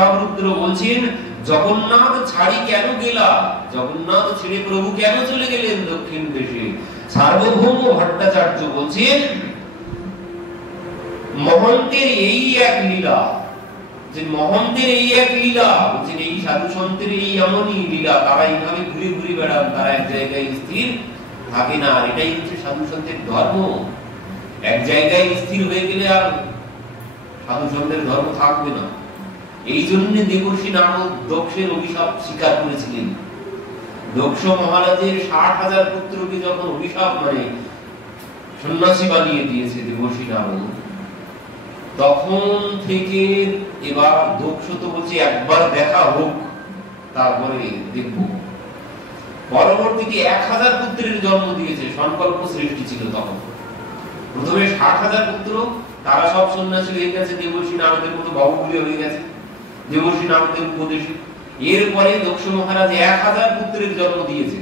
প্রতাপ রুদ্র বলছেন, জগন্নাথ ছাড়ি কেন গেলা, জগন্নাথ ছেড়ে প্রভু কেন চলে গেলেন দক্ষিণ দেশে? সার্বভৌম ভট্টাচার্য বলছেন, মহন্তের এই এক লীলা, যে মহন্তের এই এক লীলা, বলছেন এই সাধু সন্তের এই এমনই লীলা, তারা এইভাবে ঘুরে ঘুরে বেড়ান, তারা এক জায়গায় স্থির থাকে না। আর এটাই হচ্ছে সাধু সন্তের ধর্ম। এক জায়গায় স্থির হয়ে গেলে আর সাধু সন্তের ধর্ম থাকবে না। এই জন্য দেবর্ষি নারদ দক্ষের অভিশাপ স্বীকার করেছিলেন। দক্ষ মহারাজের 60,000 পুত্রকে যখন অভিশাপ মানে সন্ন্যাসী বানিয়ে দিয়েছে দেবর্ষি নারদ, তখন থেকে এবার দক্ষ তো বলছে একবার দেখা হোক, তারপরে দেখব। পরবর্তীতে 1000 পুত্রের জন্ম দিয়েছে, সংকল্প সৃষ্টি ছিল তখন। প্রথমে 60,000 পুত্র, তারা সব সন্ন্যাসী হয়ে গেছে, দেবর্ষি নারদের মতো বাহুবলী হয়ে গেছে দেবর্ষি নারদের উপদেশে। এরপরে দক্ষ মহারাজ 1000 পুত্রের জন্ম দিয়েছে।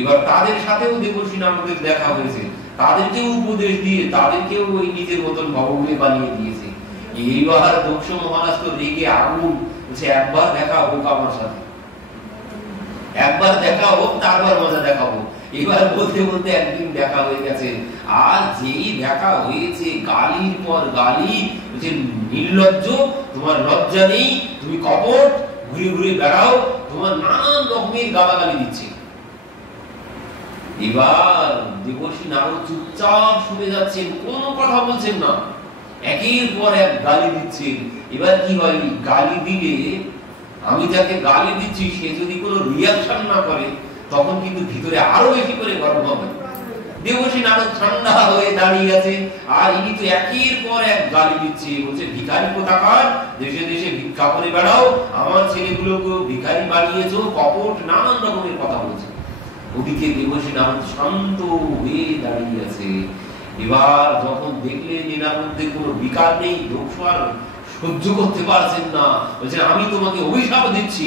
এবার তাদের সাথেও দেবর্ষি নারদের দেখা হয়েছে, তাদেরকেও উপদেশ দিয়ে তাদেরকেও ওই নিজের মতন বাহুবলী বানিয়ে দিয়েছে। এইবার দক্ষ মহারাজ তো রেগে আগুন, বলছে একবার দেখা হোক আমার সাথে, একবার দেখা হোক, তারপর মজা দেখাবো। এবার বলতে বলতে একদিন দেখা হয়ে গেছে। আর যেই দেখা হয়েছে, গালির পর গালি, বলছে নির্লজ্জ, তোমার লজ্জা নেই, তুমি কপট, ঘুরে ঘুরে বেড়াও, তোমার নানান রকমের গালাগালি দিচ্ছে। এবার দেবর্ষি নারদ চুপচাপ শুনে যাচ্ছেন, কোনো কথা বলছেন না, একের পর এক গালি দিচ্ছেন। এবার কি হয়, গালি দিলে আমি যাকে গালি দিচ্ছি সে যদি কোনো রিয়াকশন না করে, তখন কিন্তু ভিতরে আরো বেশি করে গরম হবে। দেবর্ষি নারদ ঠান্ডা হয়ে দাঁড়িয়ে আছে, আর ইনি তো একের পর এক গালি দিচ্ছে। বলছে ভিখারি কোথাকার, দেশে দেশে ভিক্ষা করে বেড়াও, আমার ছেলেগুলোকে ভিখারি বানিয়েছো, কপট, নানান রকমের কথা বলছে। ওদিকে দেবর্ষি নারদ শান্ত হয়ে দাঁড়িয়ে আছে। এবার যখন দেখলেন এনার মধ্যে কোনো বিকার নেই, দক্ষ আর সহ্য করতে পারছেন না, বলছে আমি তোমাকে অভিশাপ দিচ্ছি,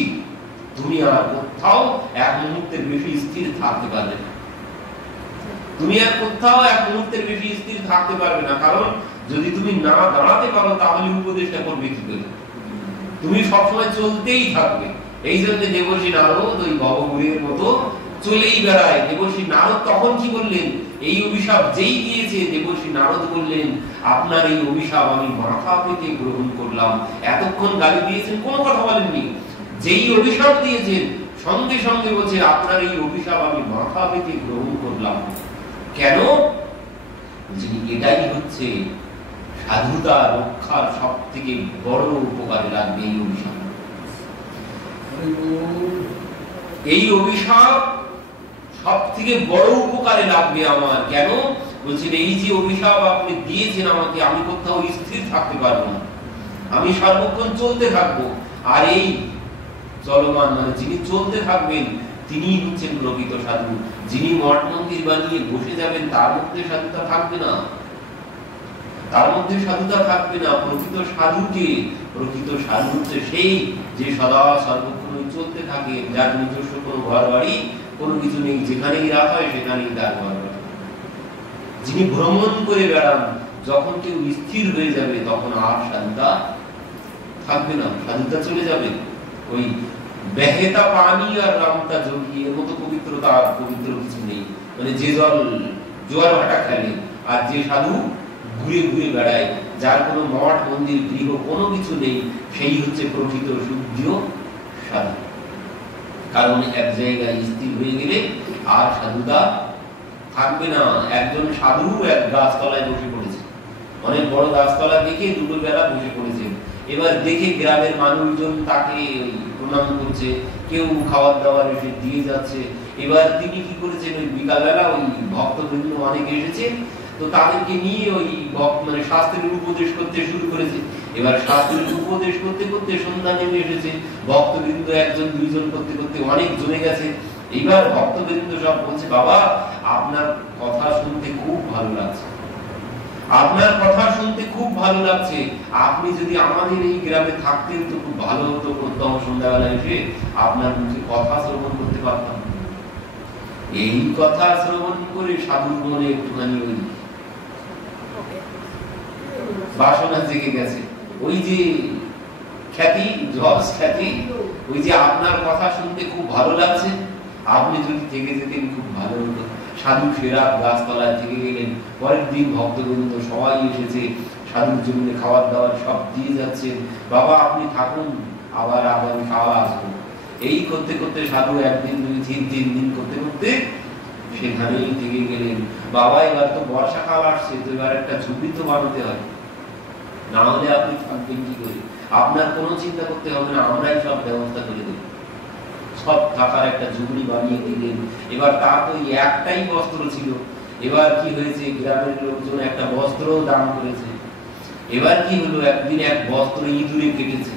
তুমি আর কোথাও এক মুহূর্তের বেশি স্থির থাকতে পারবে না, তুমি আর কোথাও এক মুহূর্তের বেশি স্থির থাকতে পারবে না। কারণ যদি তুমি না দাঁড়াতে পারো তাহলে উপদেশটা করবে কি করে? তুমি সবসময় চলতেই থাকবে। এই জন্য দেবর্ষি নারদ ওই ভবঘুরের মতো চলেই বেড়ায়। দেবর্ষি নারদ তখন কি বললেন, এই অভিশাপ যেই দিয়েছে, দেবর্ষি নারদ বললেন, আপনার এই অভিশাপ আমি মাথা পেতে গ্রহণ করলাম। এতক্ষণ গালি দিয়েছেন, কোনো কথা বলেননি, যেই অভিশাপ দিয়েছেন সঙ্গে সঙ্গে বলছে আপনার এই অভিশাপ আমি মাথা পেতে গ্রহণ করলাম। কেন? এটাই হচ্ছে সাধুতা রক্ষার সব থেকে বড় উপকারে লাগবে এই অভিশাপ। এই অভিশাপ সব থেকে বড় উপকারে লাগবে আমার। কেন? বলছেন এই যে অভিশাপ আপনি দিয়েছেন আমাকে, আমি কোথাও স্থির থাকতে পারবো না, আমি সর্বক্ষণ চলতে থাকবো। আর এই চলমান মানে যিনি চলতে থাকবেন তিনি হচ্ছেন প্রকৃত সাধু। যিনি মঠ মন্দির বানিয়ে বসে যাবেন তার মধ্যে সাধুতা থাকবে না, তার মধ্যে সাধুতা থাকবে না। প্রকৃত সাধুকে, প্রকৃত সাধু হচ্ছে সেই যে সদা সর্বক্ষণ চলতে থাকে, যার নিজস্ব কোনো ঘর বাড়ি কোনো কিছু নেই, যেখানেই রাত হয় সেখানেই তার ঘর বাড়ি। যিনি ভ্রমণ করে বেড়ান, যখন কেউ স্থির হয়ে যাবে তখন আর সাধুতা থাকবে না, সাধুতা চলে যাবে। ওই বেহেতা পানি আর রামতা যোগী এর মতো পবিত্রতা আর পবিত্র কিছু নেই। মানে যে জল জোয়ার ভাটা খেলে আর যে সাধু ঘুরে ঘুরে বেড়ায়, যার কোনো মঠ মন্দির গৃহ কোনো কিছু নেই, সেই হচ্ছে প্রকৃত শুদ্ধ সাধু। কারণ এক জায়গায় স্থির হয়ে গেলে আর সাধুতা থাকবে না। একজন সাধু এক গাছতলায় বসে পড়েছে, অনেক বড় গাছতলা দেখে দুপুর বেলা বসে পড়েছেন। এবার দেখে গ্রামের মানুষজন তাকে প্রণাম করছে, কেউ খাবার দাবার এসে দিয়ে যাচ্ছে। এবার তিনি কি করেছেন, ওই বিকালবেলা ওই ভক্তবৃন্দ অনেক এসেছে, তো তাদেরকে নিয়ে ওই মানে শাস্ত্রের উপদেশ করতে শুরু করেছে। এবার শাস্ত্রের উপদেশ করতে করতে সন্ধ্যা নেমে এসেছে, ভক্তবৃন্দ একজন দুইজন করতে করতে অনেক জমে গেছে। এইবার ভক্তবৃন্দ সব বলছে, বাবা আপনার কথা শুনতে খুব ভালো লাগছে, আপনার কথা শুনতে খুব ভালো লাগছে, আপনি যদি আমাদের এই গ্রামে থাকতেন তো খুব ভালো হতো, প্রত্যহ সন্ধ্যাবেলা এসে আপনার মুখে কথা শ্রবণ করতে পারতাম। এই কথা শ্রবণ করে সাধুর মনে একটুখানি ওই বাসনা জেগে গেছে। ওই যে খ্যাতি, যশ খ্যাতি, ওই যে আপনার কথা শুনতে খুব ভালো লাগছে, আপনি যদি থেকে যেতেন খুব ভালো হতো। সাধু ফেরাত গাছতলায় থেকে গেলেন, পরের দিন ভক্তবৃন্দ সবাই এসেছে, সাধুর জন্য খাবার দাবার সব দিয়ে যাচ্ছেন, বাবা আপনি থাকুন, আবার আগামী খাওয়া আসবো। এই করতে করতে সাধু একদিন 2-3 দিন করতে করতে সেখানেই থেকে গেলেন। বাবা এবার তো বর্ষাকাল আসছে, তো এবার একটা ঝুপড়ি তো বানাতে হয়, না হলে আপনি থাকবেন কি করে? আপনার কোনো চিন্তা করতে হবে না, আমরাই সব ব্যবস্থা করে দেব। সব থাকার একটা ঝুপড়ি বানিয়ে দিলেন। এবার তার তো একটাই বস্ত্র ছিল, এবার কি হয়েছে, গ্রামের লোকজন একটা বস্ত্র দান করেছে। এবার কি হলো, একদিন এক বস্ত্র ইঁদুরে কেটেছে।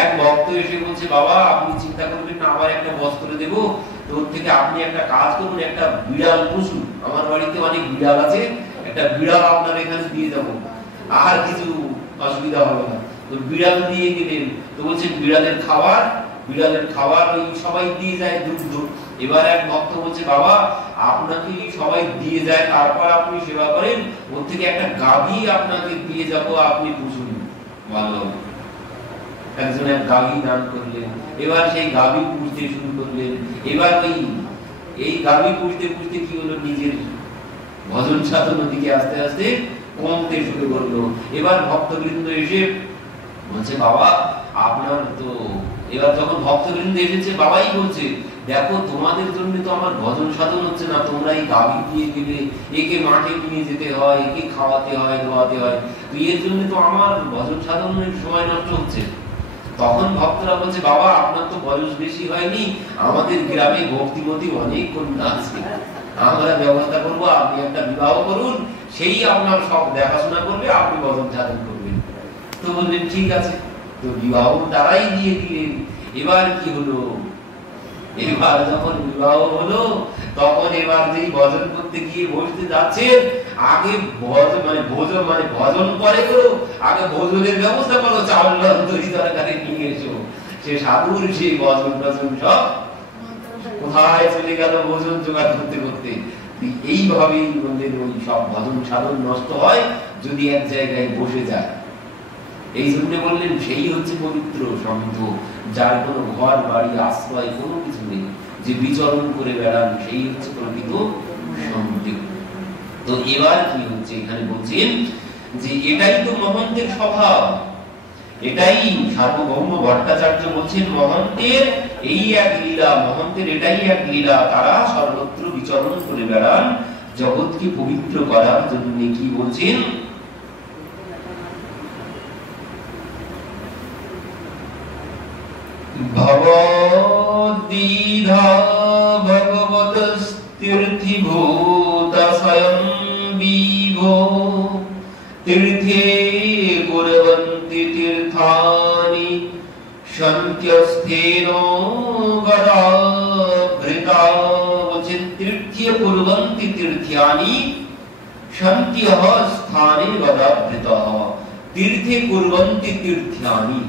এক ভক্ত এসে বলছে, বাবা আপনি চিন্তা করবেন না, আবার একটা বস্ত্র দেবো, তোর থেকে আপনি একটা কাজ করুন, একটা বিড়াল পুষুন, আমার বাড়িতে অনেক বিড়াল আছে, একটা বিড়াল আপনার এখানে দিয়ে যাবো, আর কিছু অসুবিধা হবে না। তো বিড়াল দিয়ে গেলেন। তো বলছে বিড়ালের খাবার ওই সবাই দিয়ে যায়, দুধ। এবার এক ভক্ত বলছে, বাবা আপনাকে সবাই দিয়ে যায়, তারপর আপনি সেবা করেন, ওর থেকে একটা গাভী আপনাকে দিয়ে যাবো, আপনি পুষুন, ভালো। একজন এক গাভী দান করলেন। এবার সেই গাভী পুষতে শুরু করলেন। এবার এই গাভী পুষতে পুষতে কি হলো, নিজের ভজন সাধনের দিকে আস্তে আস্তে কমতে শুরু করলো। এবার ভক্তবৃন্দ এসে বলছে, বাবা আপনার তো, এবার যখন ভক্তবৃন্দ এসেছে, বাবাই বলছে, দেখো তোমাদের জন্য তো আমার ভজন সাধন হচ্ছে না, তোমরা এই গাভী দিয়ে দিলে, একে মাঠে নিয়ে যেতে হয়, একে খাওয়াতে হয়, ধোয়াতে হয়, তো এর জন্য তো আমার ভজন সাধনের সময় নষ্ট হচ্ছে। তখন ভক্তরা বলছে, বাবা আপনার তো বয়স বেশি হয়নি, আমাদের গ্রামে ভক্তিমতী অনেক কন্যা আছে, আমরা ব্যবস্থা করবো, আপনি একটা বিবাহ করুন, সেই আপনার সব দেখাশোনা করবে, আপনি ভজন সাধন করবেন। তো বললেন ঠিক আছে। তো বিবাহ তারাই দিয়ে দিলেন। এবার কি হলো, এবার যখন বিবাহ হলো, তখন এবার যেই ভজন করতে গিয়ে বসতে যাচ্ছে, আগে ভজন করে করো, আগে ভোজনের ব্যবস্থা করো, চাউল দই তরকারি নিয়ে এসো। সে সাধুর সেই ভজন টজন সব কোথায় চলে গেল ভোজন জোগাড় করতে করতে। এইভাবেই ওই সব ভজন সাধন নষ্ট হয় যদি এক জায়গায় বসে যায়। এই জন্য বললেন সেই হচ্ছে পবিত্র সন্ত, যার কোনো ঘর বাড়ি আশ্রয় কোনো কিছু নেই, যে বিচরণ করে বেড়ান, সেই হচ্ছে প্রকৃত সন্ত। তো এবার কি হচ্ছে, এখানে বলছেন যে এটাই তো মহন্তের স্বভাব, এটাই সার্বভৌম ভট্টাচার্য বলছেন, মহন্তের এই এক লীলা, মহন্তের এটাই এক লীলা, তারা সর্বত্র বিচরণ করে বেড়ান জগৎকে পবিত্র করার জন্য। কি বলছেন, ভগবদ্বিধা ভগবতস্তীর্থিভূত স্বয়ং বিভো তীর্থে কুর্বন্তি তীর্থানি সন্ত্যস্থেন গদাভৃতা। বলছেন তীর্থে কুর্বন্তি তীর্থানি সন্ত্যঃ স্থানে গদাভৃতঃ। তীর্থে কুর্বন্তি তীর্থানি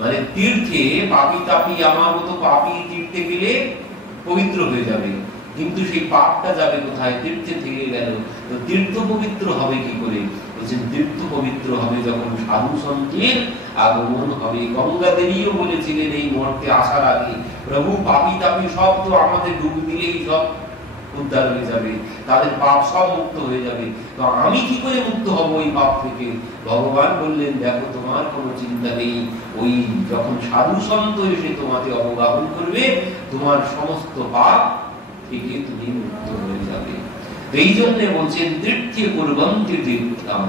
মানে তীর্থে, পাপী তাপী আমার মতো পাপী তীর্থে গেলে পবিত্র হয়ে যাবে, কিন্তু সেই পাপটা যাবে কোথায়, তীর্থে থেকে গেল। তো তীর্থ পবিত্র হবে কি করে, বলছেন তীর্থ পবিত্র হবে যখন সাধু সন্তের আগমন হবে। গঙ্গা দেবীও বলেছিলেন এই মুহূর্তে আসার আগে, প্রভু পাপী তাপী সব তো আমাদের ডুব দিলেই সব উদ্ধার হয়ে যাবে, তাদের পাপ সব মুক্ত হয়ে যাবে, তো আমি কি করে মুক্ত হব ওই পাপ থেকে? ভগবান বললেন, দেখো তোমার কোনো চিন্তা নেই, ওই যখন সাধু সন্ত এসে তোমাকে অবগাহন করবে, তোমার সমস্ত পাপ থেকে তুমি মুক্ত হয়ে যাবে। এই জন্য বলছেন তীর্থে কুর্বন্তি তীর্থম,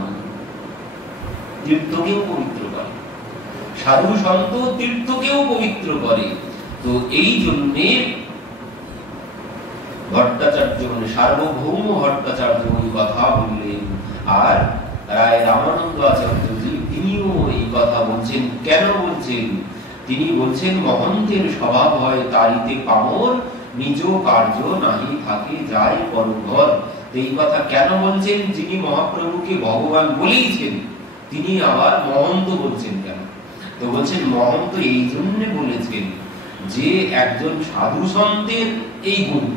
তীর্থকেও পবিত্র করে, সাধু সন্ত তীর্থকেও পবিত্র করে। তো এই জন্যে ভট্টাচার্য মানে সার্বভৌম ভট্টাচার্য ওই কথা বললেন। আর রায় রামানন্দ আচার্যজি তিনিও এই কথা বলছেন। কেন বলছেন? তিনি বলছেন মহন্তের স্বভাব হয় তারিতে পামর, নিজ কার্য নাহি থাকে যায় পরঘর। এই কথা কেন বলছেন? যিনি মহাপ্রভুকে ভগবান বলেইছেন তিনি আবার মহন্ত বলছেন কেন? তো বলছেন মহন্ত এই জন্য বলেছেন যে একজন সাধু সন্তের এই গুণ,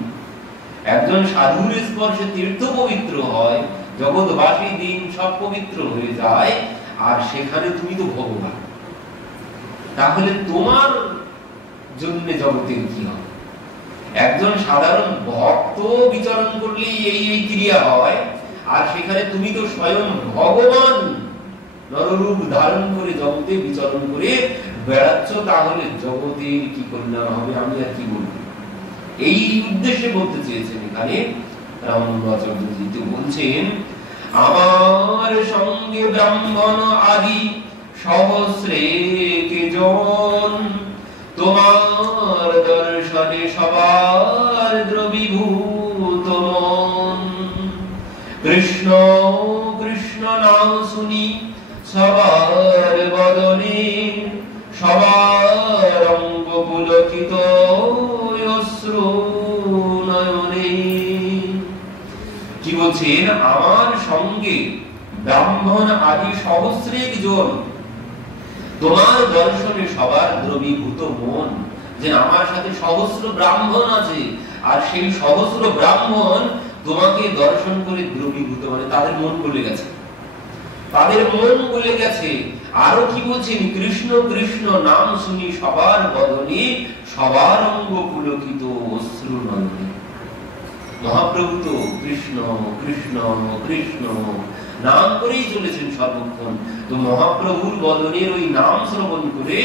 একজন সাধুর স্পর্শে তীর্থ পবিত্র হয়, জগৎবাসী দিন সব পবিত্র হয়ে যায়, আর সেখানে তুমি তো ভগবান, তাহলে তোমার জন্য জগতের কি হবে? একজন সাধারণ ভক্ত বিচরণ করলে এই ক্রিয়া হয়, আর সেখানে তুমি তো স্বয়ং ভগবান নররূপ ধারণ করে জগতে বিচরণ করে বেড়াচ্ছ, তাহলে জগতের কি কল্যাণ হবে আমি আর কি বলবো? এই উদ্দেশ্যে বলতে চেয়েছেন এখানে রামানুজাচার্যজি। বলছেন আমার সঙ্গে ব্রাহ্মণ আদি সহস্রে কে জন, তোমার দর্শনে সবার দ্রবীভূত মন। কৃষ্ণ কৃষ্ণ নাম শুনি সবার বদনে, সবার অঙ্গ পুলকিত অশ্রু নয়নে। কি বলছেন? আমার সঙ্গে ব্রাহ্মণ আদি সহস্রেক জন, তোমার দর্শনে সবার দ্রবীভূত মন। যে আমার সাথে সহস্র ব্রাহ্মণ আছে, আর সেই সহস্র ব্রাহ্মণ তোমাকে দর্শন করে দ্রবীভূত, মানে তাদের মন গলে গেছে, তাদের মন গলে গেছে। আরো কি বলছেন? কৃষ্ণ কৃষ্ণ নাম শুনি সবার বদনে, সবার অঙ্গ পুলকিত অশ্রু নয়নে। মহাপ্রভু তো কৃষ্ণ কৃষ্ণ কৃষ্ণ নাম করেই চলেছেন সর্বক্ষণ। তো মহাপ্রভুর বদনের ওই নাম শ্রবণ করে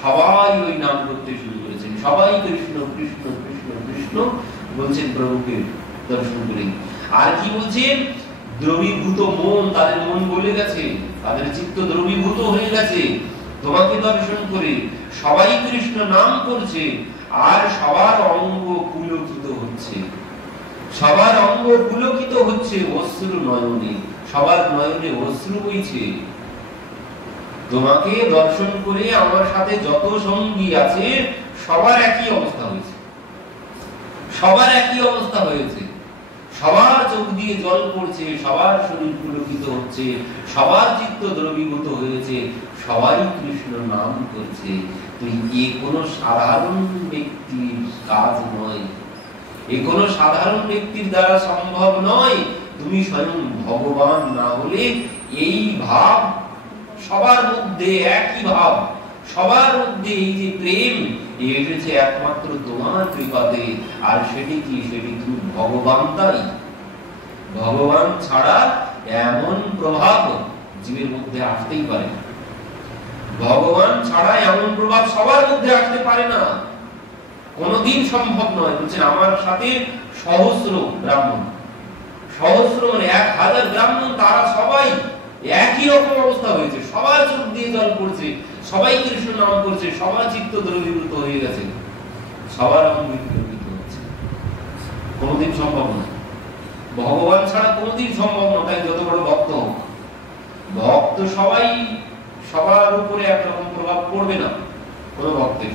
সবাই ওই নাম করতে শুরু করেছেন, সবাই কৃষ্ণ কৃষ্ণ কৃষ্ণ কৃষ্ণ বলছেন প্রভুকে দর্শন করে। আর কি বলছেন? দ্রবীভূত মন, তাদের মন গলে গেছে, তাদের চিত্ত দ্রবীভূত হয়ে গেছে তোমাকে দর্শন করে। সবাই কৃষ্ণ নাম করছে, আর সবার অঙ্গ পুলকিত হচ্ছে, সবার অঙ্গ পুলকিত হচ্ছে অশ্রু নয়নে, সবার নয়নে অশ্রু বইছে। তোমাকে দর্শন করে আমার সাথে যত সঙ্গী আছে সবার একই অবস্থা হয়েছে, সবার একই অবস্থা হয়েছে, সবার চোখ দিয়ে জল পড়ছে, সবার শরীর পুলকিত হচ্ছে, সবার চিত্ত দ্রবীভূত হয়েছে, সবাই কৃষ্ণ নাম করছে। তুই এ কোনো সাধারণ ব্যক্তির কাজ নয়, এ কোনো সাধারণ ব্যক্তির দ্বারা সম্ভব নয়। তুমি স্বয়ং ভগবান না হলে এই ভাব সবার মধ্যে, একই ভাব সবার মধ্যে, এই যে প্রেম এসেছে একমাত্র তোমার কৃপাতে। আর সেটি কি? সেটি তুমি ভগবান। তাই ভগবান ছাড়া এমন প্রভাব জীবের মধ্যে আসতেই পারে না, ভগবান ছাড়া এমন প্রভাব সবার মধ্যে আসতে পারে না, কোনদিন সম্ভব নয়। বলছেন আমার সাথে সহস্র ব্রাহ্মণ, সহস্র মানে 1000 ব্রাহ্মণ, তারা সবাই একই রকম অবস্থা হয়েছে, সবার চোখ দিয়ে জল পড়ছে, সবাই কৃষ্ণ নাম করছে, সবার চিত্ত দ্রবীভূত হয়ে গেছে, সবার অঙ্গ পুলকিত হচ্ছে। কোনদিন সম্ভব না, ভগবান ছাড়া কোনদিন সম্ভব না। তাই যত বড় ভক্ত হোক, ভক্ত সবাই, সবার উপরে একরকম প্রভাব পড়বে না, কোন ভক্তের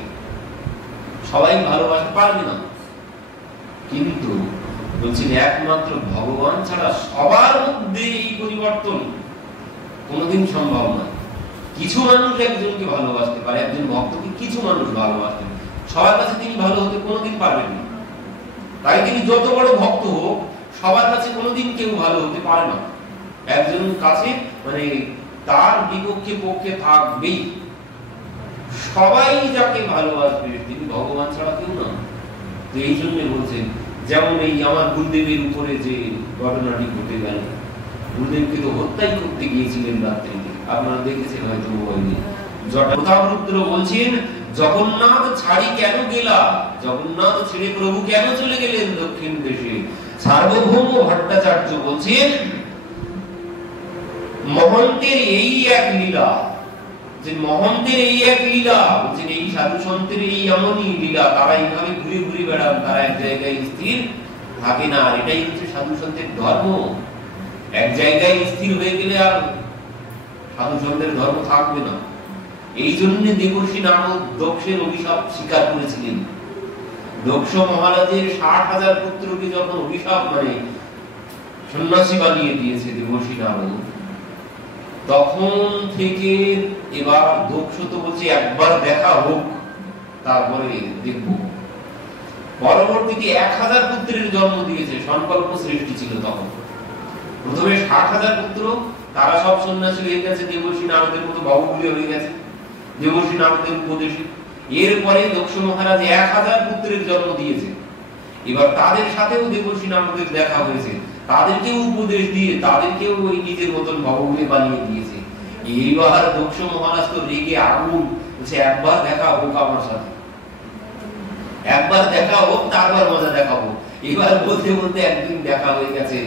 সবাই ভালোবাসতে পারবে না। কিন্তু বলছেন একমাত্র ভগবান ছাড়া সবার মধ্যে এই পরিবর্তন কোনদিন সম্ভব নয়। কিছু মানুষ একজনকে ভালোবাসতে পারে, একজন ভক্তকে কিছু মানুষ ভালোবাসতে পারে, সবার কাছে তিনি ভালো হতে কোনোদিন পারবেন না। তাই তিনি যত বড় ভক্ত হোক, সবার কাছে কোনোদিন কেউ ভালো হতে পারে না। একজন কাছে মানে তার বিপক্ষে পক্ষে থাকবেই, সবাই যাকে ভালোবাসবে তিনি ভগবান ছাড়া কেউ না। তো এই জন্য বলছেন, যেমন এই আমার গুরুদেবের উপরে যে ঘটনাটি ঘটে গেল, গুরুদেবকে তো হত্যাই করতে গিয়েছিলেন রাত্রিতে, আপনারা দেখেছেন হয়তো মোবাইলে। জটারুদ্র বলছেন, জগন্নাথ ছাড়ি কেন গেলা, জগন্নাথ ছেড়ে প্রভু কেন চলে গেলেন দক্ষিণ দেশে? সার্বভৌম ভট্টাচার্য বলছেন, মহন্তের এই এক লীলা, যে মহন্তের এই এক লীলা, বলছেন এই সাধু সন্তের এই এমনই লীলা, তারা এইভাবে ঘুরে ঘুরে বেড়ান, তারা এক জায়গায় স্থির থাকে না। আর এটাই হচ্ছে সাধু সন্তের ধর্ম। এক জায়গায় স্থির হয়ে গেলে আর সাধু সন্তের ধর্ম থাকবে না। এই জন্য দেবর্ষি নারদ দক্ষের অভিশাপ স্বীকার করেছিলেন। দক্ষ মহারাজের 60,000 পুত্রকে যখন অভিশাপ মানে সন্ন্যাসী বানিয়ে দিয়েছে দেবর্ষি নারদ, তখন থেকে এবার দক্ষ তো বলছে একবার দেখা হোক, তারপরে দেখব। পরবর্তীতে 1000 পুত্রের জন্ম দিয়েছে, সংকল্প সৃষ্টি ছিল তখন। প্রথমে 60,000 পুত্র, তারা সব সন্ন্যাসী হয়ে গেছে, দেবর্ষি নারদের মতো বাবুগুলি হয়ে গেছে। দেবর্ষি নারদের উপদেশে। এরপরে দক্ষ মহারাজ 1000 পুত্রের জন্ম দিয়েছে। এবার তাদের সাথেও দেবর্ষি নারদের দেখা হয়েছে, তাদেরকেও উপদেশ দিয়ে তাদেরকেও ওই নিজের মতন ভগবতী বানিয়ে দিয়েছে। এইবার দক্ষ মহারাজ তো রেগে আগুন, বলছে একবার দেখা হোক আমার সাথে, একবার দেখা হোক, তারপর মজা দেখাবো। এবার বলতে বলতে একদিন দেখা হয়ে গেছে,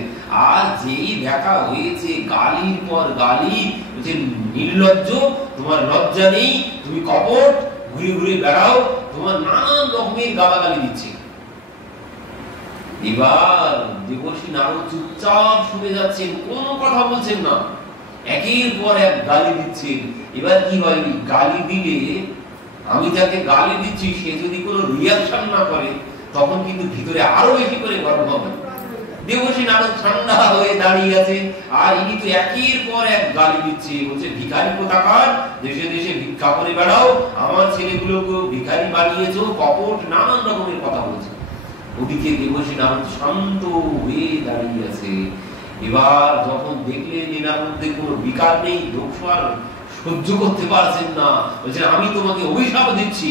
আর যেই দেখা হয়েছে গালির পর গালি, বলছে নির্লজ্জ, তোমার লজ্জা নেই, তুমি কপট, ঘুরে ঘুরে বেড়াও, তোমার নানান রকমের গালাগালি দিচ্ছে। এবার দেবর্ষি নারদ চুপচাপ শুনে যাচ্ছেন, কোনো কথা বলছেন না, একের পর এক গালি দিচ্ছেন। এবার কি হয়, গালি দিলে আমি যাকে গালি দিচ্ছি সে যদি কোনো রিয়াকশন না করে তখন কিন্তু ভিতরে আরো বেশি করে গরম হবে। দেবর্ষি নারদ ঠান্ডা হয়ে দাঁড়িয়ে আছে, আর ইনি তো একের পর এক গালি দিচ্ছে, বলছে ভিখারি কোথাকার, দেশে দেশে ভিক্ষা করে বেড়াও, আমার ছেলেগুলোকে ভিখারি বানিয়েছো, কপট, নানান রকমের কথা বলছে। ওদিকে দেবর্ষি নারদ শান্ত হয়ে দাঁড়িয়ে আছে। এবার যখন দেখলেন এনার মধ্যে কোনো বিকার নেই, দক্ষ আর সহ্য করতে পারছেন না, বলছেন আমি তোমাকে অভিশাপ দিচ্ছি,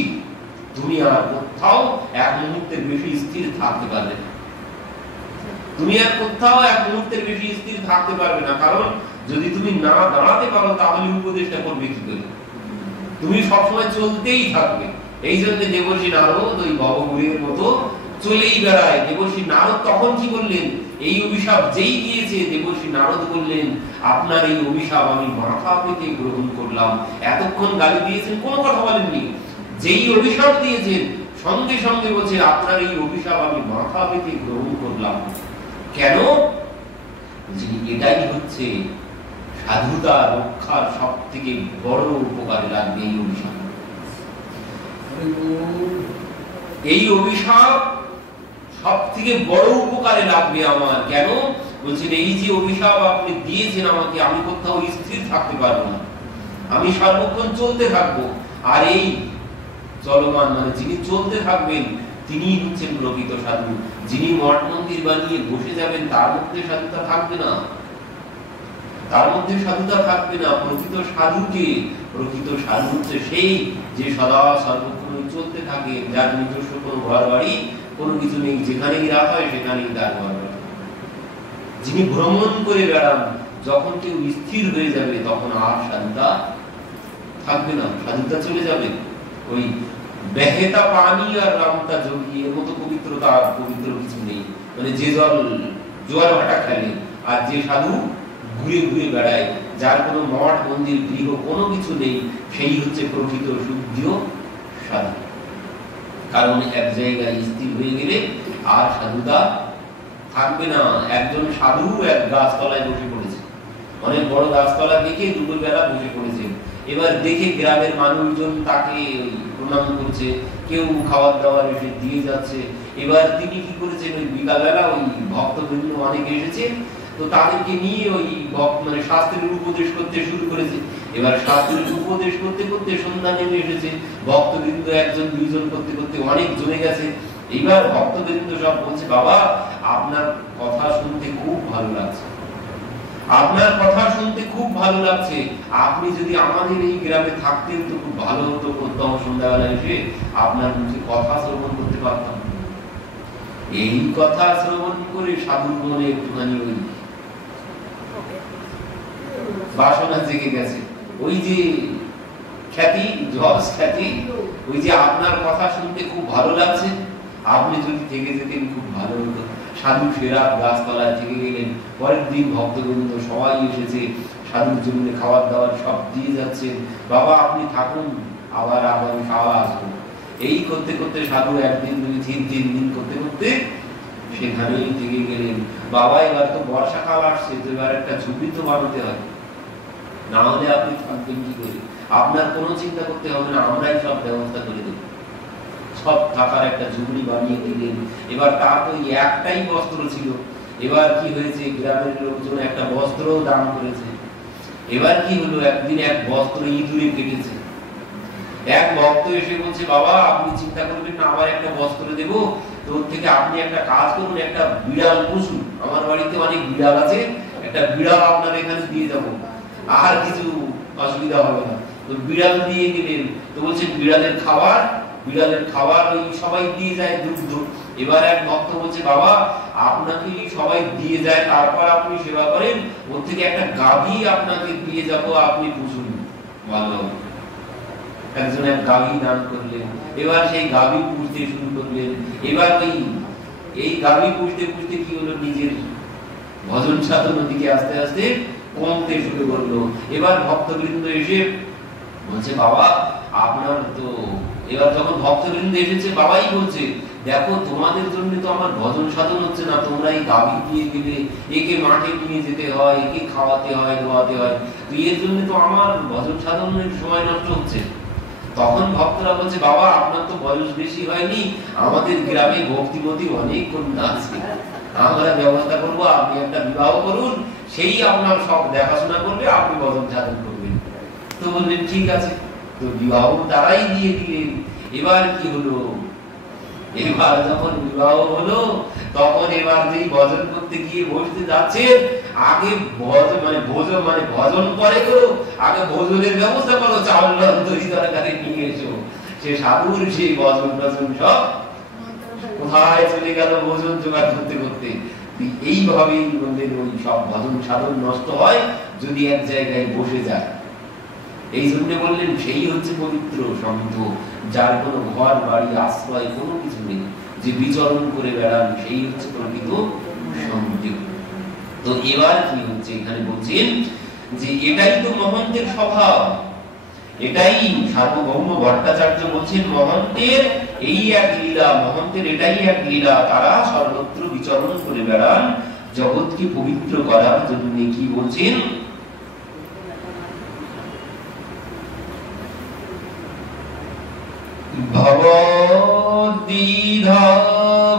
তুমি আর কোথাও এক মুহূর্তের বেশি স্থির থাকতে পারবে না, তুমি আর কোথাও এক মুহূর্তের বেশি স্থির থাকতে পারবে না। কারণ যদি তুমি না দাঁড়াতে পারো তাহলে উপদেশটা করবে কি করে, তুমি সবসময় চলতেই থাকবে। এই জন্য দেবর্ষি নারদ ওই ভবঘুরের মতো চলেই বেড়ায়। দেবর্ষি নারদ তখন কি বললেন, এই অভিশাপ যেই দিয়েছে, দেবর্ষি নারদ বললেন আপনার এই অভিশাপ আমি মাথা পেতে গ্রহণ করলাম। এতক্ষণ গালি দিয়েছেন, কোনো কথা বলেননি, যেই অভিশাপ দিয়েছেন সঙ্গে সঙ্গে বলছেন আপনার এই অভিশাপ আমি মাথা পেতে গ্রহণ করলাম। কেন? এটাই হচ্ছে সাধুতা রক্ষার সব থেকে বড় উপকারে লাগবে এই অভিশাপ। এই অভিশাপ সব থেকে বড় উপকারে লাগবে আমার। কেন? বলছেন এই যে অভিশাপ আপনি দিয়েছেন আমাকে, আমি কোথাও স্থির থাকতে পারবো না, আমি সর্বক্ষণ চলতে থাকবো। আর এই চলমান মানে যিনি চলতে থাকবেন তিনি হচ্ছেন প্রকৃত সাধু। যিনি মঠ মন্দির বানিয়ে বসে যাবেন তার মধ্যে সাধুতা থাকবে না, তার মধ্যে সাধুতা থাকবে না। প্রকৃত সাধুকে, প্রকৃত সাধু হচ্ছে সেই যে সদা সর্বক্ষণ চলতে থাকে, যার নিজস্ব কোনো ঘর বাড়ি কোনো কিছু নেই, যেখানেই রাত হয় সেখানেই তার ঘর বাড়ি। যিনি ভ্রমণ করে বেড়ান, যখন কেউ স্থির হয়ে যাবে তখন আর সাধুতা থাকবে না, সাধুতা চলে যাবে। ওই বেহেতা পানি আর রামতা যোগী এর মতো পবিত্রতা, পবিত্র কিছু নেই। মানে যে জল জোয়ার ভাটা খেলে আর যে সাধু ঘুরে ঘুরে বেড়ায়, যার কোনো মঠ মন্দির গৃহ কোনো কিছু নেই, সেই হচ্ছে প্রকৃত শুদ্ধ সাধু। কারণ এক জায়গায় স্থির হয়ে গেলে আর সাধুতা থাকবে না। একজন সাধু এক গাছতলায় বসে পড়েছে, অনেক বড় গাছতলা দেখে দুপুরবেলা বসে পড়েছে। এবার দেখে গ্রামের মানুষজন তাকে প্রণাম করছে, কেউ খাবার দাবার এসে দিয়ে যাচ্ছে। এবার তিনি কি করেছেন, ওই বিকালবেলা ওই ভক্তবৃন্দ অনেকে এসেছে, তো তাদেরকে নিয়ে ওই মানে শাস্ত্রের উপদেশ করতে শুরু করেছে। এবার শাস্ত্রের উপদেশ করতে করতে সন্ধ্যা নেমে এসেছে, ভক্তবৃন্দ একজন দুইজন করতে করতে অনেক জমে গেছে। এইবার ভক্তবৃন্দ সব বলছে বাবা আপনার কথা শুনতে খুব ভালো লাগছে, আপনার কথা শুনতে খুব ভালো লাগছে, আপনি যদি আমাদের এই গ্রামে থাকতেন তো খুব ভালো হতো, প্রত্যহ সন্ধ্যাবেলা এসে আপনার মুখে কথা শ্রবণ করতে পারতাম। এই কথা শ্রবণ করে সাধুর মনে একটুখানি ওই বাসনা জেগে গেছে, ওই যে খ্যাতি, যশ খ্যাতি, ওই যে আপনার কথা শুনতে খুব ভালো লাগছে, আপনি যদি থেকে যেতেন খুব ভালো হতো। সাধু সেরা গাছতলায় থেকে গেলেন। পরের দিন ভক্তবৃন্দ সবাই এসেছে, সাধুর জন্য খাবার দাবার সব দিয়ে যাচ্ছেন। বাবা আপনি থাকুন, আবার আগামী খাওয়া আসবো। এই করতে করতে সাধু একদিন দুই তিন দিন করতে করতে সেখানেই থেকে গেলেন। বাবা এবার তো বর্ষাকাল আসছে, তো এবার একটা ঝুপড়ি তো বানাতে হয়, না হলে আপনি থাকবেন কি করে? আপনার কোনো চিন্তা করতে হবে না, আমরাই সব ব্যবস্থা করে দেব। সব থাকার একটা ঝুপড়ি বানিয়ে দিলেন। এবার তার তো একটাই বস্ত্র ছিল। এবার কি হয়েছে, গ্রামের লোকজন একটা বস্ত্র দান করেছে। এবার কি হলো, একদিন এক বস্ত্র ইঁদুরে কেটেছে। এক ভক্ত এসে বলছে বাবা আপনি চিন্তা করবেন না, আবার একটা বস্ত্র দেব, তোর থেকে আপনি একটা কাজ করুন, একটা বিড়াল পুষুন, আমার বাড়িতে অনেক বিড়াল আছে, একটা বিড়াল আপনার এখানে দিয়ে যাবো, আর কিছু অসুবিধা হবে না। তো বিড়াল দিয়ে গেলেন, তো বলছেন বিড়ালের খাবার ওই সবাই দিয়ে যায় দুগ্ধ। এবার এক ভক্ত বলছে, বাবা আপনাকে সবাই দিয়ে যায়, তারপর আপনি সেবা করেন, ওর থেকে একটা গাভী আপনাকে দিয়ে যাবো, আপনি পুষুন। ভালো, একজন এক গাভী দান করলেন। এবার সেই গাভী পুষতে শুরু করলেন। এবার এই গাভী পুষতে পুষতে কি হলো, নিজের ভজন সাধন দিকে আস্তে আস্তে কমতে শুরু করলো। এবার ভক্তবৃন্দ এসে বলছে, বাবা আপনার তো, এবার যখন ভক্তবৃন্দ এসেছে, বাবাই বলছে, দেখো তোমাদের জন্য তো আমার ভজন সাধন হচ্ছে না, তোমরা এই গাভী দিয়ে দিলে, একে মাঠে নিয়ে যেতে হয়, একে খাওয়াতে হয়, ধোয়াতে হয়, তো এর জন্য তো আমার ভজন সাধনের সময় নষ্ট হচ্ছে। তখন ভক্তরা বলছে, বাবা আপনার তো বয়স বেশি হয়নি, আমাদের গ্রামে ভক্তিমতী অনেক কন্যা আছে, আমরা ব্যবস্থা করবো, আপনি একটা বিবাহ করুন, সেই আপনার সব দেখাশোনা করবে, আপনি ভজন সাধন করবেন। তো বললেন ঠিক আছে। তো বিবাহ তারাই দিয়ে দিলেন। এবার কি হলো, এবার যখন বিবাহ হলো, তখন এবার যেই ভজন করতে গিয়ে বসতে যাচ্ছে, আগে ভজন করে করো, আগে ভোজনের ব্যবস্থা করো, চাউল দই তরকারি নিয়ে এসো। সে সাধুর সেই ভজন সব কোথায় চলে গেল ভোজন জোগাড় করতে করতে। এইভাবেই বললেন ওই সব ভজন সাধন নষ্ট হয় যদি এক জায়গায় বসে যায়। এই জন্য বললেন সেই হচ্ছে পবিত্র সন্ত, যার কোনো ঘর বাড়ি আশ্রয় কোনো কিছু নেই, যে বিচরণ করে বেড়ান, সেই হচ্ছে প্রকৃত সন্ত। তো এবার কি হচ্ছে, এখানে বলছেন যে এটাই তো মহন্তের স্বভাব, এটাই সার্বভৌম ভট্টাচার্য বলছেন, মহন্তের এই এক লীলা, মহন্তের এটাই এক লীলা, তারা সর্বত্র বিচরণ করে বেড়ান জগৎকে পবিত্র করার জন্য। কি বলছেন, ভগবদ্গীতা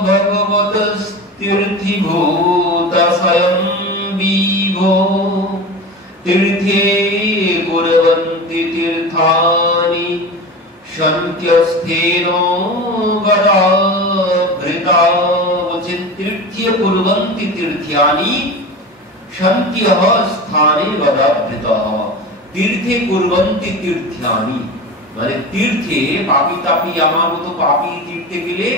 ভগবতস্তীর্থিভূতা স্বয়ং বিভো তীর্থে কুর্বন্তি তীর্থানি সন্ত্যস্থেন গদাভৃতা। বলছেন তীর্থে কুর্বন্তি তীর্থানি সন্ত্যঃ স্থানে গদাভৃতা। তীর্থে কুর্বন্তি তীর্থানি মানে তীর্থে, পাপী তাপী আমার মতো পাপী তীর্থে গেলে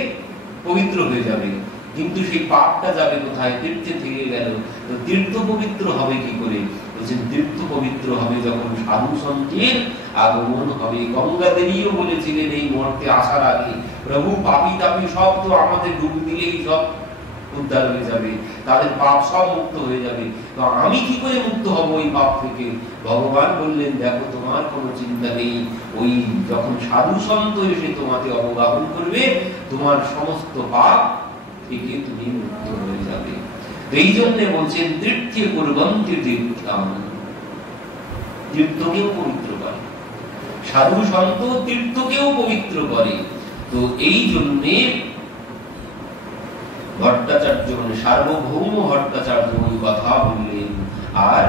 পবিত্র হয়ে যাবে, কিন্তু সেই পাপটা যাবে কোথায়, তীর্থে থেকে গেল। তো তীর্থ পবিত্র হবে কি করে, বলছেন তীর্থ পবিত্র হবে যখন সাধু সন্তের আগমন হবে। গঙ্গা দেবীও বলেছিলেন এই মর্তে আসার আগে, প্রভু পাপী তাপী সব তো আমাদের ডুব দিলেই সব উদ্ধার হয়ে যাবে, তাদের পাপ সব মুক্ত হয়ে যাবে, তো আমি কি করে মুক্ত হব ওই পাপ থেকে। ভগবান বললেন, দেখো তোমার কোনো চিন্তা নেই, ওই যখন সাধু সন্ত এসে তোমাকে অবগাহন করবে, তোমার সমস্ত পাপ থেকে তুমি মুক্ত হয়ে যাবে। এই জন্য বলছেন তীর্থে কুর্বন্তি তীর্থাম, তীর্থকেও পবিত্র করে, সাধু সন্ত তীর্থকেও পবিত্র করে। তো এই জন্যে ভট্টাচার্য মানে সার্বভৌম ভট্টাচার্য ওই কথা বললেন। আর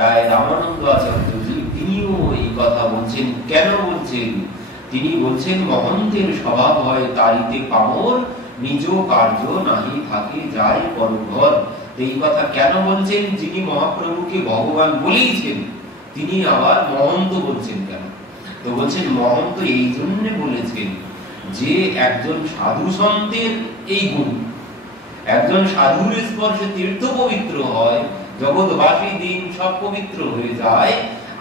রায় রামানন্দ আচার্যজি তিনিও এই কথা বলছেন। কেন বলছেন, তিনি বলছেন মহন্তের স্বভাব হয় তারিতে পামর, নিজ কার্য নাহি থাকে যায় পরঘর। এই কথা কেন বলছেন, যিনি মহাপ্রভুকে ভগবান বলেইছেন তিনি আবার মহন্ত বলছেন কেন, তো বলছেন মহন্ত এই জন্য বলেছেন যে একজন সাধু সন্তের এই গুণ, একজন সাধুর স্পর্শে তীর্থ পবিত্র হয়, জগৎবাসী দিন সব পবিত্র হয়ে যায়,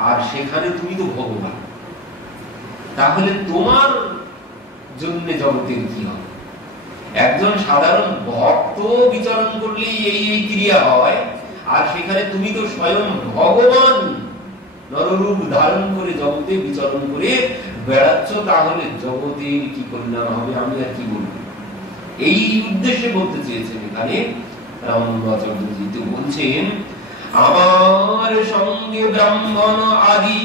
আর সেখানে তুমি তো ভগবান, তাহলে তোমার জন্য জগতের কি হবে। একজন সাধারণ ভক্ত বিচরণ করলেই এই এই ক্রিয়া হয়, আর সেখানে তুমি তো স্বয়ং ভগবান নররূপ ধারণ করে জগতে বিচরণ করে বেড়াচ্ছ, তাহলে জগতের কি কল্যাণ হবে, আমি আর কি বলবো। এই উদ্দেশ্যে বলতে চেয়েছেন এখানে রামানন্দ আচার্যজি। বলছেন আমার সঙ্গে ব্রাহ্মণ আদি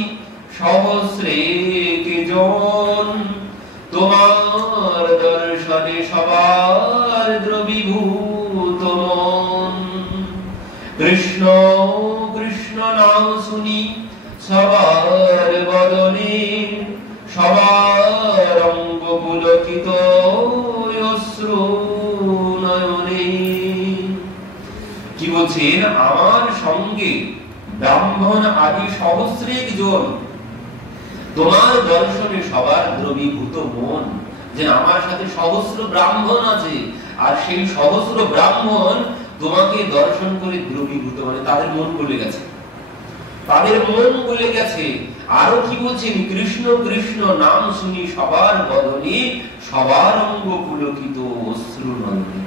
সহস্রেক জন, তোমার দর্শনে সবার দ্রবীভূত মন। কৃষ্ণ কৃষ্ণ নাম শুনি সবার বদনে, সবার অঙ্গ পুলকিত অশ্রু নয়নে। কি বলছেন, আমার সঙ্গে ব্রাহ্মণ আদি সহস্রেক জন, তোমার দর্শনে সবার দ্রবীভূত মন, যে আমার সাথে সহস্র ব্রাহ্মণ আছে, আর সেই সহস্র ব্রাহ্মণ তোমাকে দর্শন করে দ্রবীভূত, মানে তাদের মন গলে গেছে, তাদের মন গলে গেছে। আরো কি বলছেন, কৃষ্ণ কৃষ্ণ নাম শুনি সবার বদনে, সবার অঙ্গ পুলকিত অশ্রু নয়নে।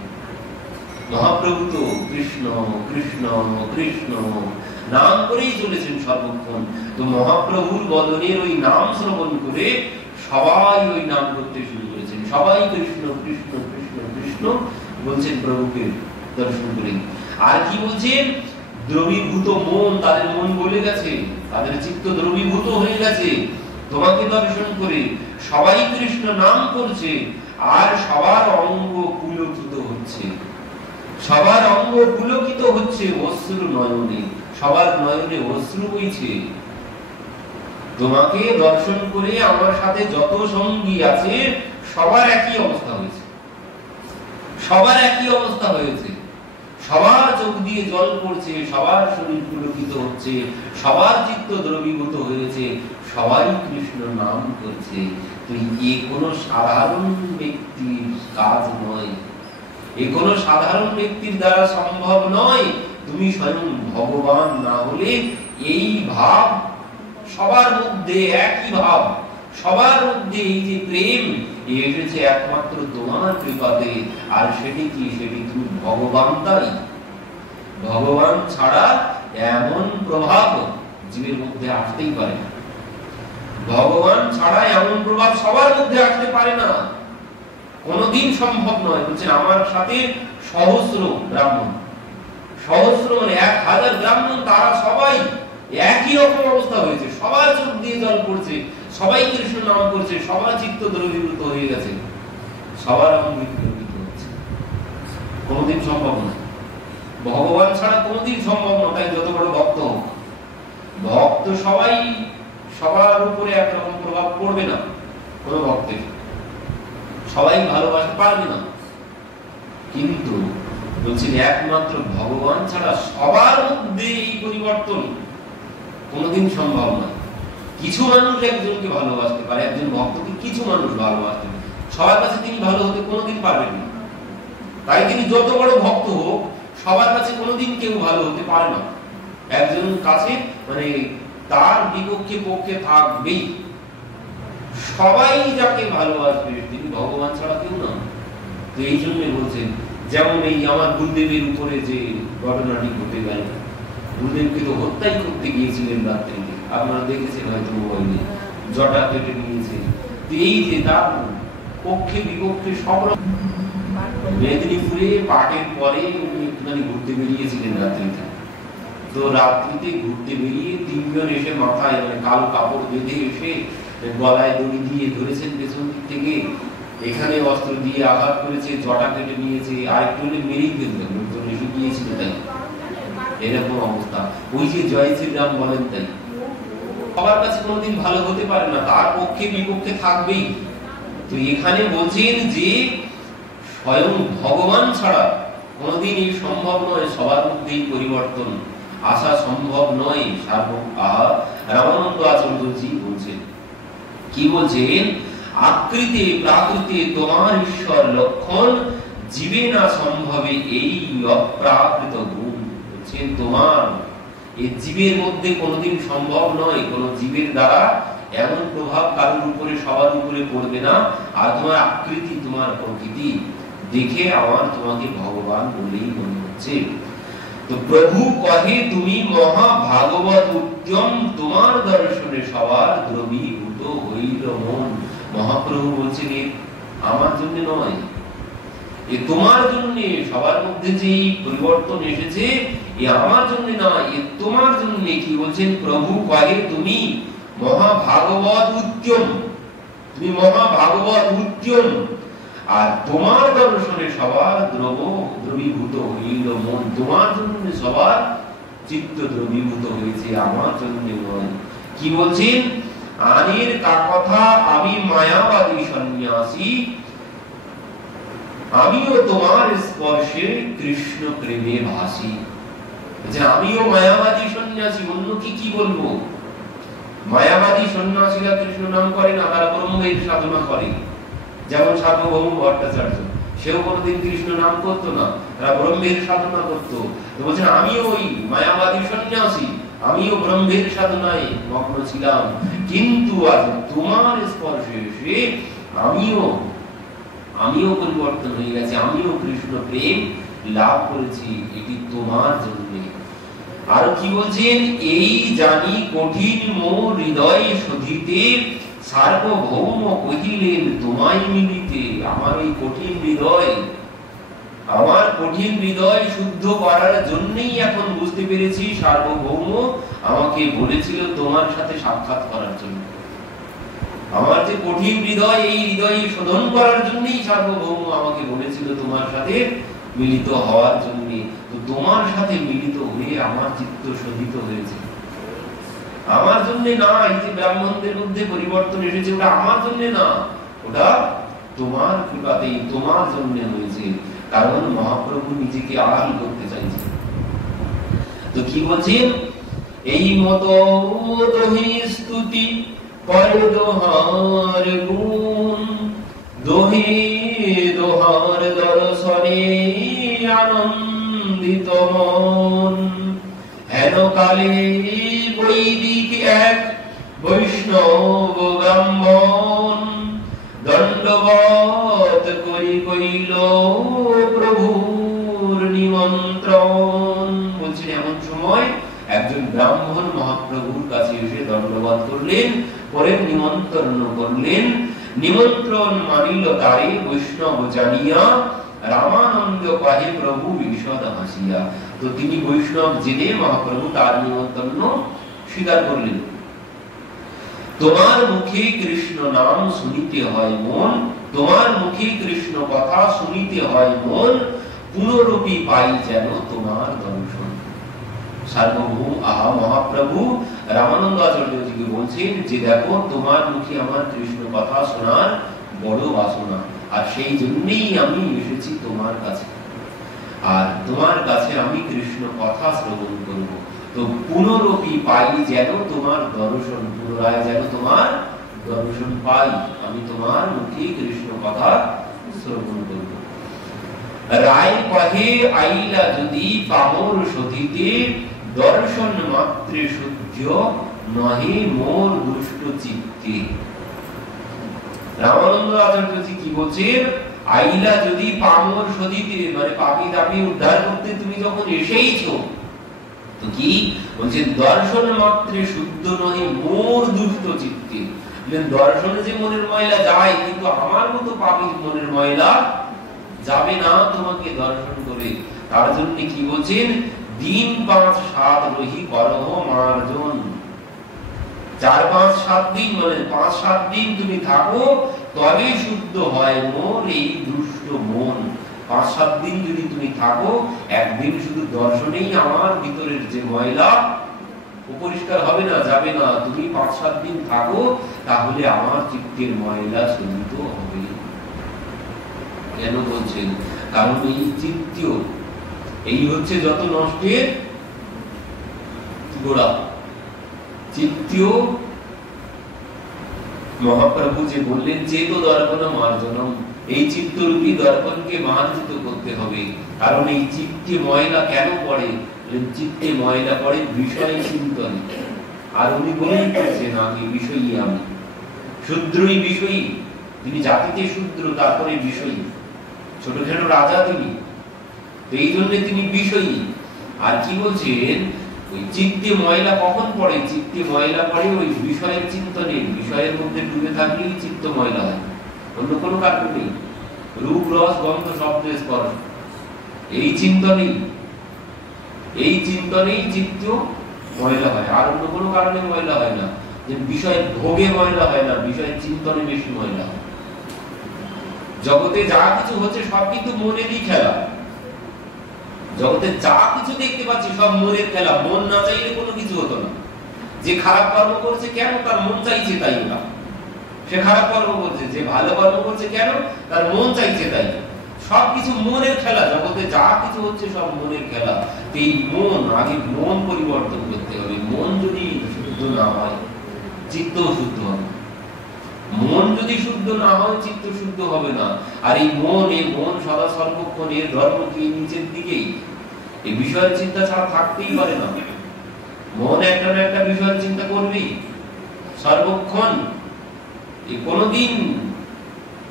মহাপ্রভু তো কৃষ্ণ কৃষ্ণ কৃষ্ণ নাম করেই চলেছেন সর্বক্ষণ। তো মহাপ্রভুর বদনের ওই নাম শ্রবণ করে সবাই ওই নাম করতে শুরু করেছেন, সবাই কৃষ্ণ কৃষ্ণ কৃষ্ণ কৃষ্ণ বলছেন প্রভুকে দর্শন করে। আর কি বলছেন, দ্রবীভূত মন, তাদের মন গলে গেছে, তাদের চিত্ত দ্রবীভূত হয়ে গেছে তোমাকে দর্শন করে। সবাই কৃষ্ণ নাম করছে, আর সবার অঙ্গ পুলকিত হচ্ছে, সবার অঙ্গ পুলকিত হচ্ছে অশ্রু নয়নে, সবার নয়নে অশ্রু বইছে। তোমাকে দর্শন করে আমার সাথে যত সঙ্গী আছে সবার একই অবস্থা হয়েছে, সবার একই অবস্থা হয়েছে, সবার চোখ দিয়ে জল পড়ছে, সবার শরীর পুলকিত হচ্ছে, সবার চিত্ত দ্রবীভূত হয়েছে, সবাই কৃষ্ণ নাম করছে। তো এ কোনো সাধারণ ব্যক্তির কাজ নয়, এ কোনো সাধারণ ব্যক্তির দ্বারা সম্ভব নয়। তুমি স্বয়ং ভগবান না হলে এই ভাব সবার মধ্যে, একই ভাব সবার মধ্যে, এই যে প্রেম এসেছে একমাত্র তোমার কৃপাতে। আর সেটি কি, সেটি তুমি ভগবান তাই। ভগবান ছাড়া এমন প্রভাব জীবের মধ্যে আসতেই পারে না, ভগবান ছাড়া এমন প্রভাব সবার মধ্যে আসতে পারে না, কোনদিন সম্ভব নয়। বলছেন আমার সাথে সহস্র ব্রাহ্মণ, সহস্র মানে 1000 ব্রাহ্মণ, তারা সবাই একই রকম অবস্থা হয়েছে, সবার চোখ দিয়ে জল পড়ছে, সবাই কৃষ্ণ নাম করছে, সবার চিত্ত দ্রবীভূত হয়ে গেছে, সবার অঙ্গ দ্রবীভূত হচ্ছে। কোনদিন সম্ভব না, ভগবান ছাড়া কোনদিন সম্ভব না। তাই যত বড় ভক্ত হোক, ভক্ত সবাই, সবার উপরে একরকম প্রভাব পড়বে না, কোন ভক্তের সবাই ভালোবাসতে পারবে না। কিন্তু বলছেন একমাত্র ভগবান ছাড়া সবার মধ্যে এই পরিবর্তন কোনদিন সম্ভব নয়। কিছু মানুষ একজনকে ভালোবাসতে পারে, একজন ভক্তকে কিছু মানুষ ভালোবাসতে পারে, সবার কাছে তিনি ভালো হতে কোনোদিন পারবেন না। তাই তিনি যত বড় ভক্ত হোক, সবার কাছে কোনোদিন কেউ ভালো হতে পারে না। একজন কাছে মানে তার বিপক্ষে পক্ষে থাকবেই, সবাই যাকে ভালোবাসবে তিনি ভগবান ছাড়া কেউ না। তো এই জন্য বলছেন, যেমন এই আমার গুরুদেবের উপরে যে ঘটনাটি ঘটে গেল, গুরুদেবকে তো হত্যাই করতে গিয়েছিলেন রাত্রিতে, আপনারা দেখেছেন হয়তো মোবাইলে, জটা কেটে নিয়েছে। এই যে তার পক্ষে বিপক্ষে সব রকম। মেদিনীপুরে পাটের পরে উনি একটুখানি ঘুরতে বেরিয়েছিলেন রাত্রিতে। তো রাত্রিতে ঘুরতে বেরিয়ে 3 জন এসে মাথায় মানে কালো কাপড় বেঁধে এসে গলায় দড়ি দিয়ে ধরেছেন পেছন দিক থেকে, এখানে অস্ত্র দিয়ে আঘাত করেছে, জটা কেটে নিয়েছে, আর একটু হলে মেরেই ফেলতেন, লোকজন এসে গিয়েছিল। তাই এরকম অবস্থা। ওই যে জয় শ্রীরাম বলেন, তাই সবার কাছে কোনোদিন ভালো হতে পারে না, তার পক্ষে বিপক্ষে থাকবেই। তো এখানে বলছেন যে স্বয়ং ভগবান ছাড়া কোনোদিন এই সম্ভব নয়, সবার মধ্যেই পরিবর্তন আসা সম্ভব নয়। রামানন্দ আচার্যজি বলছেন, কি বলছেন, আকৃতি প্রাকৃতি তোমার ঈশ্বর লক্ষণ, জীবে না সম্ভবে এই অপ্রাকৃত গুণ। বলছেন তোমার এই জীবের মধ্যে কোনোদিন সম্ভব নয়, কোন জীবের দ্বারা এমন প্রভাব কারোর উপরে সবার উপরে পড়বে না। আর তোমার আকৃতি, তোমার প্রকৃতি দেখে আমার তোমাকে ভগবান বলেই মনে হচ্ছে। তো প্রভু কহে তুমি মহা ভাগবত উদ্যম, তোমার দর্শনে সবার দ্রবীভূত হইল মন। মহাপ্রভু বলছেন আমার জন্য নয়, এ তোমার জন্য। সবার মধ্যে যে পরিবর্তন এসেছে এ আমার জন্য নয়, এ তোমার জন্য। কি বলছেন, প্রভু কহে তুমি মহা ভাগবত উদ্যম, তুমি মহা ভাগবত উদ্যম, আর তোমার দর্শনে সবার দ্রবীভূত হইল মন। তোমার জন্য সবার চিত্ত দ্রবীভূত হয়েছে, আমার জন্য নয়। কি বলছেন, আনের কথা আমি মায়াবাদী সন্ন্যাসী, আমিও তোমার স্পর্শে কৃষ্ণ প্রেমে ভাসি। আমিও মায়াবাদী সন্ন্যাসী, অন্য কি বলবো। মায়াবাদী সন্ন্যাসীরা কৃষ্ণ নাম করে না, তারা ব্রহ্মের সাধনা করে। যেমন সার্বভৌম ভট্টাচার্য, সেও কোনোদিন কৃষ্ণ নাম করতো না, তারা ব্রহ্মের সাধনা করতো। তো বলছেন আমিও ওই মায়াবাদী সন্ন্যাসী, আমিও ব্রহ্মের সাধনায় মগ্ন ছিলাম, কিন্তু আজ তোমার স্পর্শে এসে আমিও পরিবর্তন হয়ে গেছে, আমিও কৃষ্ণ প্রেম লাভ করেছি, এটি তোমার জন্য। আর কি বলছেন, এই জানি কঠিন মোর হৃদয় শোধিতে, সার্বভৌম কহিলেন তোমায় মিলিতে। আমার এই কঠিন হৃদয় শুদ্ধ করার জন্যই এখন বুঝতে পেরেছি সার্বভৌম আমাকে বলেছিল তোমার সাথে সাক্ষাৎ করার জন্য। আমার যে কঠিন হৃদয়, এই হৃদয় শোধন করার জন্যই সার্বভৌম আমাকে বলেছিল তোমার সাথে মিলিত হওয়ার জন্য। তো তোমার সাথে মিলিত হয়ে আমার চিত্ত শোধিত হয়েছে, আমার জন্য না। এই যে ব্রাহ্মণদের মধ্যে পরিবর্তন এসেছে, ওটা আমার জন্য না, ওটা তোমার কৃপাতেই তোমার জন্য হয়েছে। কারণ মহাপ্রভু নিজেকে আড়াল করতে চাইছে। তো কি বলছেন, এই মত দোহে স্তুতি পরে দোহার গুণ, দোহে দোহার দর্শনে আনন্দিত মন। হেন কালে বৈদিক এক বৈষ্ণব ব্রাহ্মণ, দণ্ডবত করি কইল প্রভুর নিমন্ত্রণ। বলছেন এমন সময় একজন ব্রাহ্মণ মহাপ্রভুর কাছে এসে দণ্ডবত করলেন, পরে নিমন্ত্রণ করলেন। নিমন্ত্রণ মানিল তারে বৈষ্ণব জানিয়া, রামানন্দ কহে প্রভু বিশদ হাসিয়া। তো তিনি বৈষ্ণব জেনে মহাপ্রভু তার নিমন্ত্রণ স্বীকার করলেন। তোমার মুখে কৃষ্ণ নাম শুনিতে হয় মন, তোমার মুখে কৃষ্ণ কথা শুনিতে হয় মন, পুনরূপী পাই যেন তোমার দর্শন। সার্বভৌম মহাপ্রভু রামানন্দ আচার্যজিকে বলছেন যে দেখো, তোমার মুখে আমার কৃষ্ণ কথা শোনার বড় বাসনা, আর সেই জন্যই আমি এসেছি তোমার কাছে, আর তোমার কাছে আমি কৃষ্ণ কথা শ্রবণ করব। তো পুনরূপী পাই যেন তোমার দর্শন, পুনরায় যেন তোমার দর্শন পাই, আমি তোমার মুখে কৃষ্ণ কথা শ্রবণ করব। রায় কহে আইলা যদি পামর শোধিতে, দর্শন মাত্রে সূর্য নহে মোর দুষ্ট চিত্তে। রামানন্দ আচার্যজি কি বলছেন, আইলা যদি পামর শোধিতে, মানে পাপী তাপী উদ্ধার করতে তুমি যখন এসেইছো, তো কি বলছেন, দর্শন মাত্রে শুদ্ধ নহে মোর দুষ্ট চিত্তে। দর্শনে যে মনের ময়লা যায়, কিন্তু আমার মতো পাপীর মনের ময়লা যাবে না তোমাকে দর্শন করে। তার জন্য কি বলছেন, দিন 5-7 রহি করহ মার্জন। 4-5-7 দিন, মানে 5-7 দিন তুমি থাকো, তবে শুদ্ধ হয় মোর এই দুষ্ট মন। 5-7 দিন যদি তুমি থাকো, একদিন শুধু দর্শনেই আমার ভিতরের যে ময়লা পরিষ্কার হবে না, যাবে না। তুমি 5-7 দিন থাকো, তাহলে আমার চিত্তের ময়লা শোধিত হবে। কেন বলছেন, কারণ এই চিত্তীয়, এই হচ্ছে যত নষ্টের গোড়া। চিত্তীয় মহাপ্রভু যে বললেন, চেত দর্পণ মার্জনম, এই চিত্তরূপী দর্পণকে মার্জিত করতে হবে। কারণ এই চিত্তে ময়লা কেন পড়ে, চিত্তে ময়লা পড়ে বিষয় চিন্তন। আর উনি বলেই করছেন আগে, বিষয়ী আমি, শূদ্রই বিষয়ী, তিনি জাতিতে শূদ্র, তারপরে বিষয়ী, ছোট ছোট রাজা তিনি, তো এই জন্য তিনি বিষয়ী। আর কি বলছেন, ওই চিত্তে ময়লা কখন পড়ে, চিত্তে ময়লা পড়ে ওই বিষয়ের চিন্তনে, বিষয়ের মধ্যে ডুবে থাকলেই চিত্ত ময়লা হয়, অন্য কোনো কারণ নেই। রূপ রস গন্ধ শব্দ স্পর্শ, এই চিন্তনেই চিত্ত ময়লা হয়, আর অন্য কোনো কারণে ময়লা হয় না। যে বিষয় ভোগে ময়লা হয় না, বিষয়ের চিন্তনে বেশি ময়লা হয়। জগতে যা কিছু হচ্ছে সব কিন্তু মনেরই খেলা, জগতে যা কিছু দেখতে পাচ্ছি সব মনের খেলা। মন না চাইলে কোনো কিছু হতো না। যে খারাপ কর্ম করছে কেন, তার মন চাইছে তাই না, সে খারাপ কর্ম করছে। যে ভালো কর্ম করছে কেন, তার মন চাইছে তাই। সবকিছু মনের খেলা, জগতে যা কিছু হচ্ছে সব মনের খেলা। এই মন, আগে মন পরিবর্তন করতে হবে। মন যদি শুদ্ধ না হয়, চিত্ত শুদ্ধ হবে। মন যদি শুদ্ধ না হয় চিত্ত শুদ্ধ হবে না। আর এই মন সদা সর্বক্ষণ এর ধর্ম কি নিচের দিকেই, এই বিষয়ের চিন্তা ছাড়া থাকতেই পারে না। মন একটা না একটা বিষয়ের চিন্তা করবেই সর্বক্ষণ, কোনদিন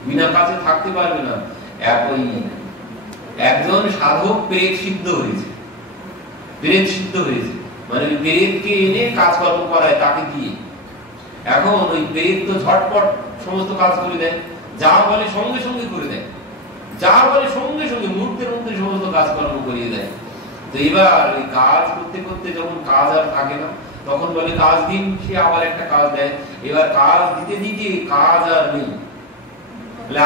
বিনা কাজে থাকতে পারবে না। একজন সাধক প্রেত সিদ্ধ হয়েছে, মানে প্রেতকে এনে কাজকর্ম করায় তাকে দিয়ে। এখন ওই প্রেত তো ঝটপট সমস্ত কাজ করে দেয়, যা বলে সঙ্গে সঙ্গে করে দেয়, যা বলে সঙ্গে সঙ্গে মুহূর্তের মধ্যে সমস্ত কাজকর্ম করিয়ে দেয়। তো এবার ওই কাজ করতে করতে যখন কাজ আর থাকে না, তখন বলে কাজ দিন, সে আবার একটা কাজ দেয়। এবার কাজ দিতে দিতে কাজ আর নেই,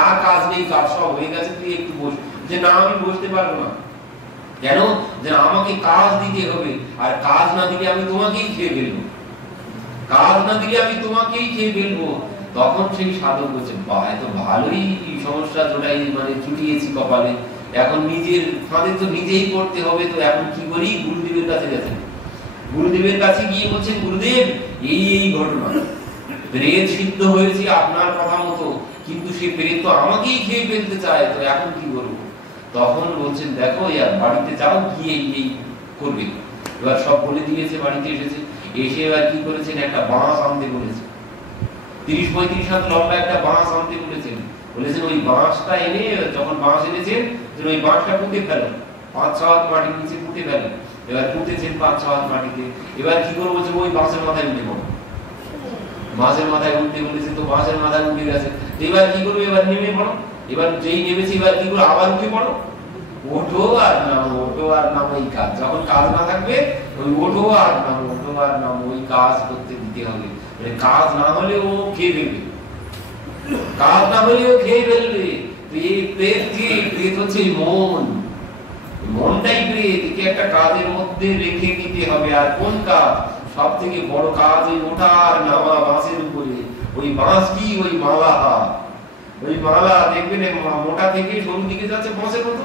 আর কাজ নেই, কাজ সব হয়ে গেছে, তুই একটু বস। যে না, আমি বসতে পারবো না। কেন? যে আমাকে কাজ দিতে হবে, আর কাজ না দিলে আমি তোমাকেই খেয়ে ফেলবো, কাজ না দিলে আমি তোমাকেই খেয়ে ফেলবো। তখন সেই সাধক বলছে, বাহ, এত ভালোই সমস্যা জোটাই মানে চুটিয়েছি কপালে, এখন নিজের ফাঁদে তো নিজেই করতে হবে। তো এখন কি করি? গুরুদেবের কাছে গেছেন। গুরুদেবের কাছে গিয়ে বলছেন, গুরুদেব, এই ঘটনা, প্রেত সিদ্ধ হয়েছে আপনার কথা মতো, কিন্তু সে প্রেত তো আমাকেই খেয়ে ফেলতে চায়, তো এখন কি করবো? তখন বলছেন, দেখো বাড়িতে যাও, গিয়ে এই করবে। এবার সব বলে দিয়েছে, বাড়িতে এসেছে। এসে এবার কি করেছেন? একটা বাঁশ আনতে বলেছে, 30-35 হাত লম্বা একটা বাঁশ আনতে বলেছেন। বলেছেন ওই বাঁশটা এনে, যখন বাঁশ এনেছেন, ওই বাঁশটা পুঁতে ফেলেন, 5-6 হাত মাটির নিচে পুঁতে ফেলেন। এবার পুঁতেছেন 5-6 হাত মাটিতে। এবার কি করবো? বলছে ওই বাঁশের মাথায় উঠে পড়ো। বাঁশের মাথায় উঠতে বলেছে, তো বাঁশের মাথায় উঠে গেছে। এবার কি করবে? এবার নেমে পড়ো। এবার যেই নেমেছে, এবার কি করো? আবার উঠে পড়ো। ওঠো আর নামো, ওঠো আর নামো, এই কাজ। যখন কাজ না থাকবে, ওই ওঠো আর নামো, ওঠো আর নামো, ওই কাজ করতে দিতে হবে। কাজ না হলে ও খেয়ে ফেলবে, কাজ না হলে ও খেয়ে ফেলবে। এই প্রেত কি? প্রেত হচ্ছে মন, মনটাই প্রেত। একে একটা কাজের মধ্যে রেখে দিতে হবে। আর কোন কাজ? সব থেকে বড় কাজ ওই ওঠা আর নামা বাঁশের উপরে। ওই বাঁশ কি? ওই মালা। ওই মালা দেখবেন মোটা থেকে সরু দিকে যাচ্ছে, বাঁশের মতো,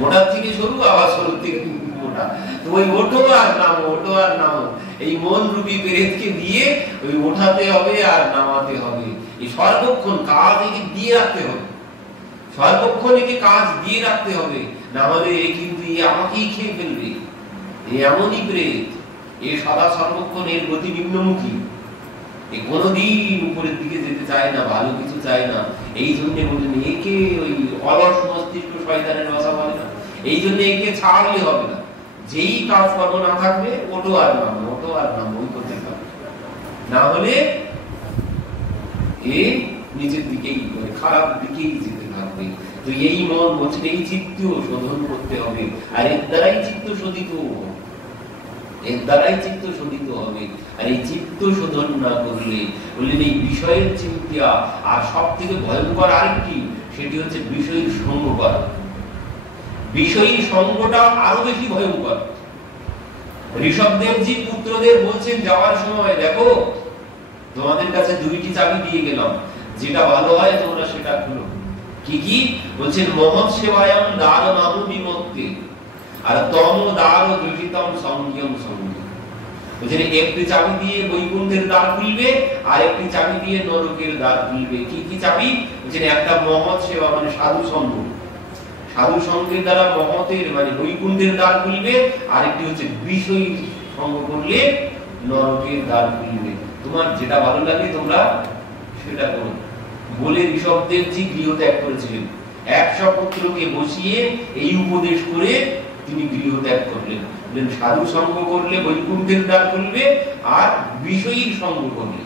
মোটার থেকে সরু, আবার সরু থেকে মোটা। তো ওই ওঠো আর নামো, ওঠো আর নামো, এই মন রূপী প্রেতকে দিয়ে ওই ওঠাতে হবে আর নামাতে হবে। এই সর্বক্ষণ কাজ একে দিয়ে রাখতে হবে, সর্বক্ষণ একে কাজ দিয়ে রাখতে হবে, না হলে কিন্তু আমাকেই খেয়ে ফেলবে। এমনই প্রেত, এ সদা সর্বক্ষণ এর গতি নিম্নমুখী, এ কোনদিন উপরের দিকে যেতে চায় না, ভালো কিছু চায় না। এই জন্য বলছেন একে ওই অলস মস্তিষ্ক শয়তানের ভাষা বলে না, এই জন্য একে ছাড়লে হবে না। যেই কাজ কর্ম না থাকবে, ওঠো আর নামো, ওঠো আর নামো, ওই করতে থাকবে, না হলে এ নিচের দিকেই খারাপ দিকেই যেতে থাকবে। তো এই মন বলছেন এই চিত্ত শোধন করতে হবে, আর এর দ্বারাই চিত্ত শোধিত, এর দ্বারাই চিত্ত শোধিত হবে। আর এই চিত্ত শোধন না করলে, বললেন এই বিষয়ের চিন্তা। আর সব থেকে ভয়ঙ্কর আরেকটি, সেটি হচ্ছে বিষয়ের সঙ্গ করা। বিষয়ী সঙ্গটা আরো বেশি ভয়ঙ্কর। ঋষভদেবজি পুত্রদের বলছেন যাওয়ার সময়, দেখো তোমাদের কাছে 2টি চাবি দিয়ে গেলাম, যেটা ভালো হয় তোমরা সেটা খুলো। কি কি বলছেন? মহৎ সেবায়ম দ্বার নাহু বিমত্তে, আর তম দ্বার দৃঢ়িতম সংযম সঙ্গে। বলছেন একটি চাবি দিয়ে বৈকুণ্ঠের দ্বার খুলবে, আর একটি চাবি দিয়ে নরকের দ্বার খুলবে। কি কি চাবি? বলছেন একটা মহৎ সেবা, মানে সাধু সঙ্গ, সাধু সঙ্গের দ্বারা মহতের মানে বৈকুণ্ঠের দ্বার খুলবে, আর একটি হচ্ছে বিষয় সঙ্গ করলে নরকের দ্বার খুলবে। তোমার যেটা ভালো লাগে তোমরা সেটা করো বলে ঋষভদেবজি গৃহ ত্যাগ করেছিলেন। 100 পুত্রকে বসিয়ে এই উপদেশ করে তিনি গৃহ ত্যাগ করলেন। বললেন সাধু সঙ্গ করলে বৈকুণ্ঠের দ্বার খুলবে, আর বিষয়ীর সঙ্গ করলে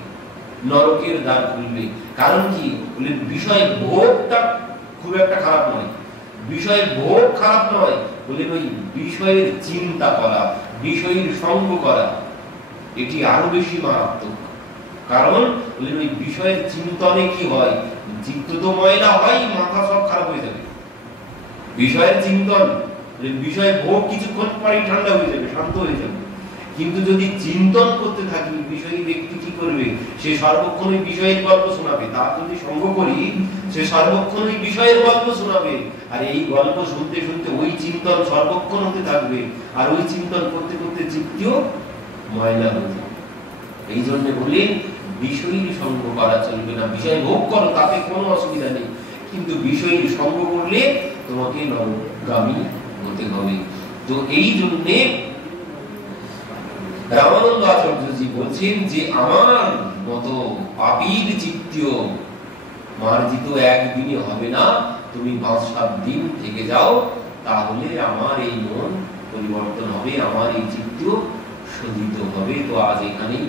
নরকের দ্বার খুলবে। কারণ কি? বললেন বিষয় ভোগটা খুব একটা খারাপ নয়, বিষয়ের ভোগ খারাপ নয়, বললেন ওই বিষয়ের চিন্তা করা, বিষয়ের সঙ্গ করা, এটি আরো বেশি মারাত্মক। কারণ বললেন ওই বিষয়ের চিন্তনে কি হয়? চিত্ত তো ময়লা হয়, মাথা সব খারাপ হয়ে যাবে। বিষয়ের চিন্তন, বিষয় ভোগ কিছুক্ষণ পরেই ঠান্ডা হয়ে যাবে, শান্ত হয়ে যাবে। কিন্তু যদি চিন্তন করতে থাকি, বিষয়ী ব্যক্তি কি করবে? সে সর্বক্ষণ ওই বিষয়ের গল্প শোনাবে। তার যদি সঙ্গ করি, সে সর্বক্ষণ ওই বিষয়ের গল্প শোনাবে, আর এই গল্প শুনতে শুনতে ওই চিন্তন সর্বক্ষণ হতে থাকবে, আর ওই চিন্তন করতে করতে চিত্তও ময়লা হয়ে যাবে। এই জন্য বললেন বিষয়ীর সঙ্গ করা চলবে না। বিষয় ভোগ করো, তাতে কোনো অসুবিধা নেই, কিন্তু বিষয়ীর সঙ্গ করলে তোমাকে নরকগামী হতে হবে। তো এই জন্যে রামানন্দ আচার্যজি বলছেন যে আমার মতো পাপীর চিত্তীয় মার্জিত একদিনে হবে না, তুমি 5-7 দিন থেকে যাও, তাহলে আমার এই মন পরিবর্তন হবে, আমার এই চিত্ত শোধিত হবে। তো আজ এখানেই